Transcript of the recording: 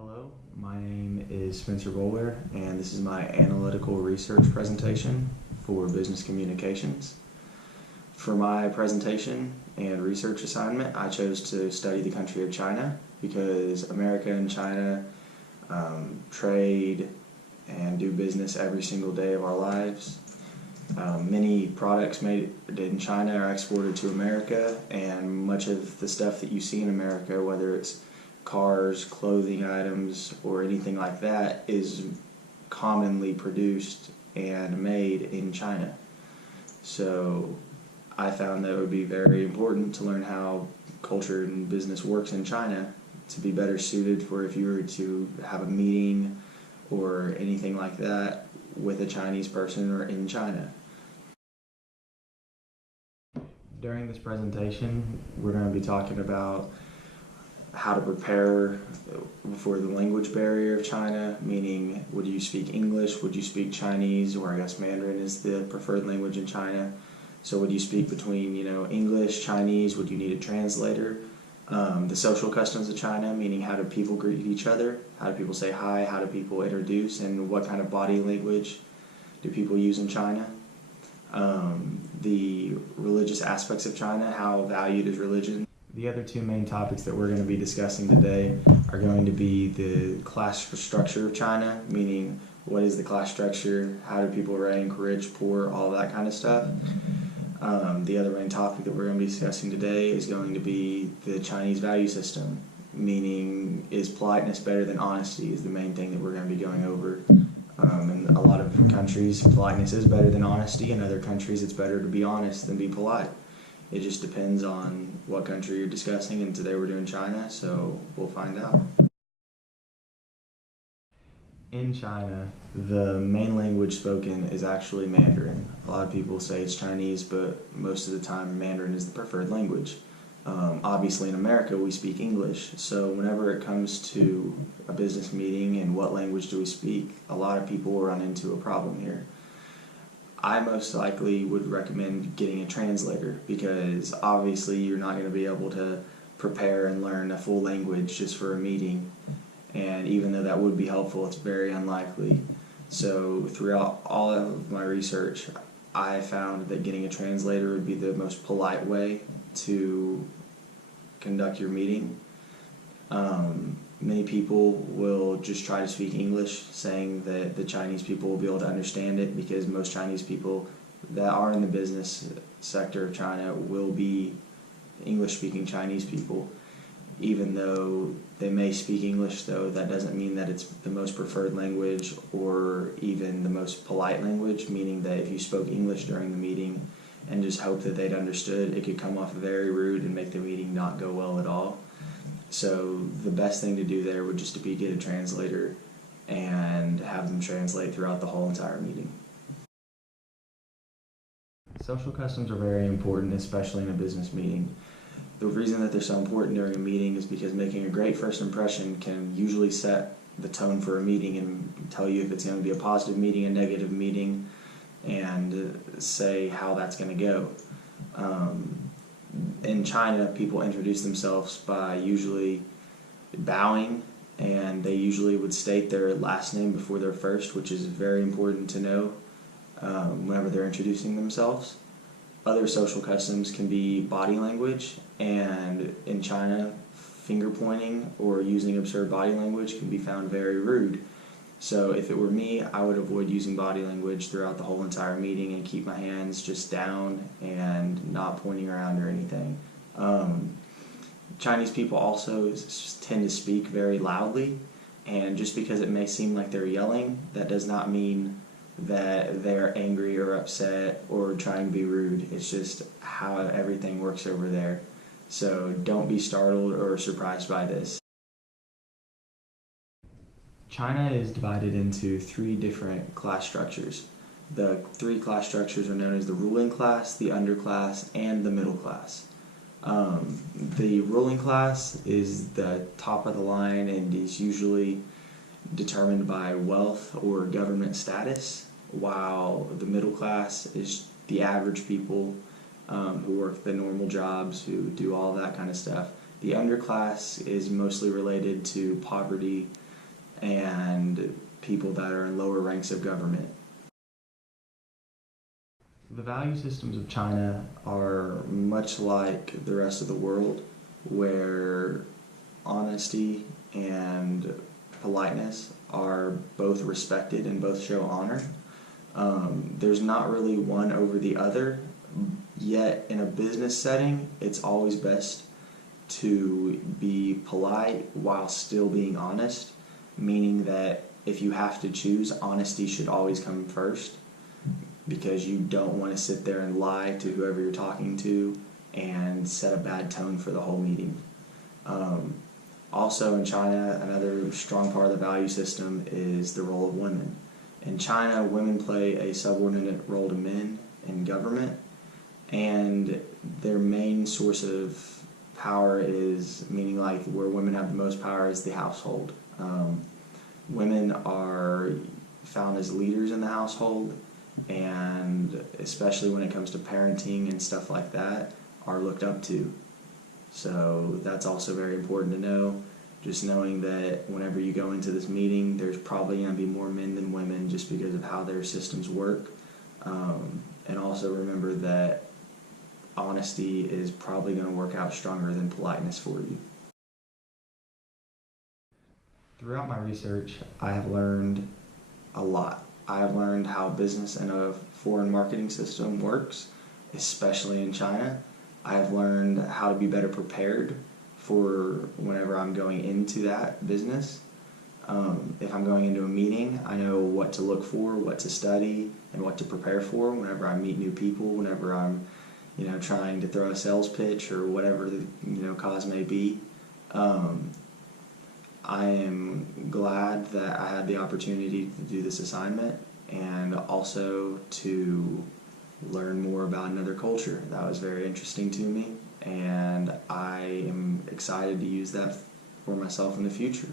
Hello, my name is Spencer Bowlware, and this is my analytical research presentation for business communications. For my presentation and research assignment, I chose to study the country of China because America and China trade and do business every single day of our lives. Many products made in China are exported to America, and much of the stuff that you see in America, whether it's cars, clothing items, or anything like that, is commonly produced and made in China. So I found that it would be very important to learn how culture and business works in China to be better suited for if you were to have a meeting or anything like that with a Chinese person or in China. During this presentation, we're going to be talking about how to prepare for the language barrier of China, meaning would you speak English, would you speak Chinese, or I guess Mandarin is the preferred language in China. So would you speak between English, Chinese, would you need a translator? The social customs of China, meaning how do people greet each other, how do people say hi, how do people introduce, and what kind of body language do people use in China? The religious aspects of China, how valued is religion? The other two main topics that we're going to be discussing today are going to be the class structure of China, meaning what is the class structure, how do people rank, rich, poor, all that kind of stuff. The other main topic that we're going to be discussing today is going to be the Chinese value system, meaning is politeness better than honesty is the main thing that we're going to be going over. In a lot of countries, politeness is better than honesty. In other countries, it's better to be honest than be polite. It just depends on what country you're discussing, and today we're doing China, so we'll find out. In China, the main language spoken is actually Mandarin. A lot of people say it's Chinese, but most of the time Mandarin is the preferred language. Obviously in America we speak English, so whenever it comes to a business meeting and what language do we speak, a lot of people will run into a problem here. I most likely would recommend getting a translator because obviously you're not going to be able to prepare and learn a full language just for a meeting, and even though that would be helpful, it's very unlikely. So throughout all of my research, I found that getting a translator would be the most polite way to conduct your meeting. Many people will just try to speak English, saying that the Chinese people will be able to understand it because most Chinese people that are in the business sector of China will be English-speaking Chinese people. Even though they may speak English, though, that doesn't mean that it's the most preferred language or even the most polite language, meaning that if you spoke English during the meeting and just hoped that they'd understood, it could come off very rude and make the meeting not go well at all. So the best thing to do there would just be get a translator and have them translate throughout the whole entire meeting. Social customs are very important, especially in a business meeting. The reason that they're so important during a meeting is because making a great first impression can usually set the tone for a meeting and tell you if it's going to be a positive meeting, a negative meeting, and say how that's going to go. In China, people introduce themselves by usually bowing, and they usually would state their last name before their first, which is very important to know whenever they're introducing themselves. Other social customs can be body language, and in China, finger pointing or using absurd body language can be found very rude. So if it were me, I would avoid using body language throughout the whole entire meeting and keep my hands just down and not pointing around or anything. Chinese people also tend to speak very loudly, and just because it may seem like they're yelling, that does not mean that they're angry or upset or trying to be rude. It's just how everything works over there. So don't be startled or surprised by this. China is divided into three different class structures. The three class structures are known as the ruling class, the underclass, and the middle class. The ruling class is the top of the line and is usually determined by wealth or government status, while the middle class is the average people who work the normal jobs, who do all that kind of stuff. The underclass is mostly related to poverty and people that are in lower ranks of government. The value systems of China are much like the rest of the world, where honesty and politeness are both respected and both show honor. There's not really one over the other, yet in a business setting, it's always best to be polite while still being honest, meaning that if you have to choose, honesty should always come first, because you don't want to sit there and lie to whoever you're talking to and set a bad tone for the whole meeting. Also in China, another strong part of the value system is the role of women. In China, women play a subordinate role to men in government, and their main source of power is, meaning like where women have the most power, is the household. Women are found as leaders in the household, and especially when it comes to parenting and stuff like that, are looked up to. So that's also very important to know. Just knowing that whenever you go into this meeting, there's probably going to be more men than women just because of how their systems work. And also remember that honesty is probably going to work out stronger than politeness for you. Throughout my research, I have learned a lot. I have learned how business and a foreign marketing system works, especially in China. I have learned how to be better prepared for whenever I'm going into that business. If I'm going into a meeting, I know what to look for, what to study, and what to prepare for whenever I meet new people, whenever I'm trying to throw a sales pitch or whatever the cause may be. I am glad that I had the opportunity to do this assignment and also to learn more about another culture. That was very interesting to me, and I am excited to use that for myself in the future.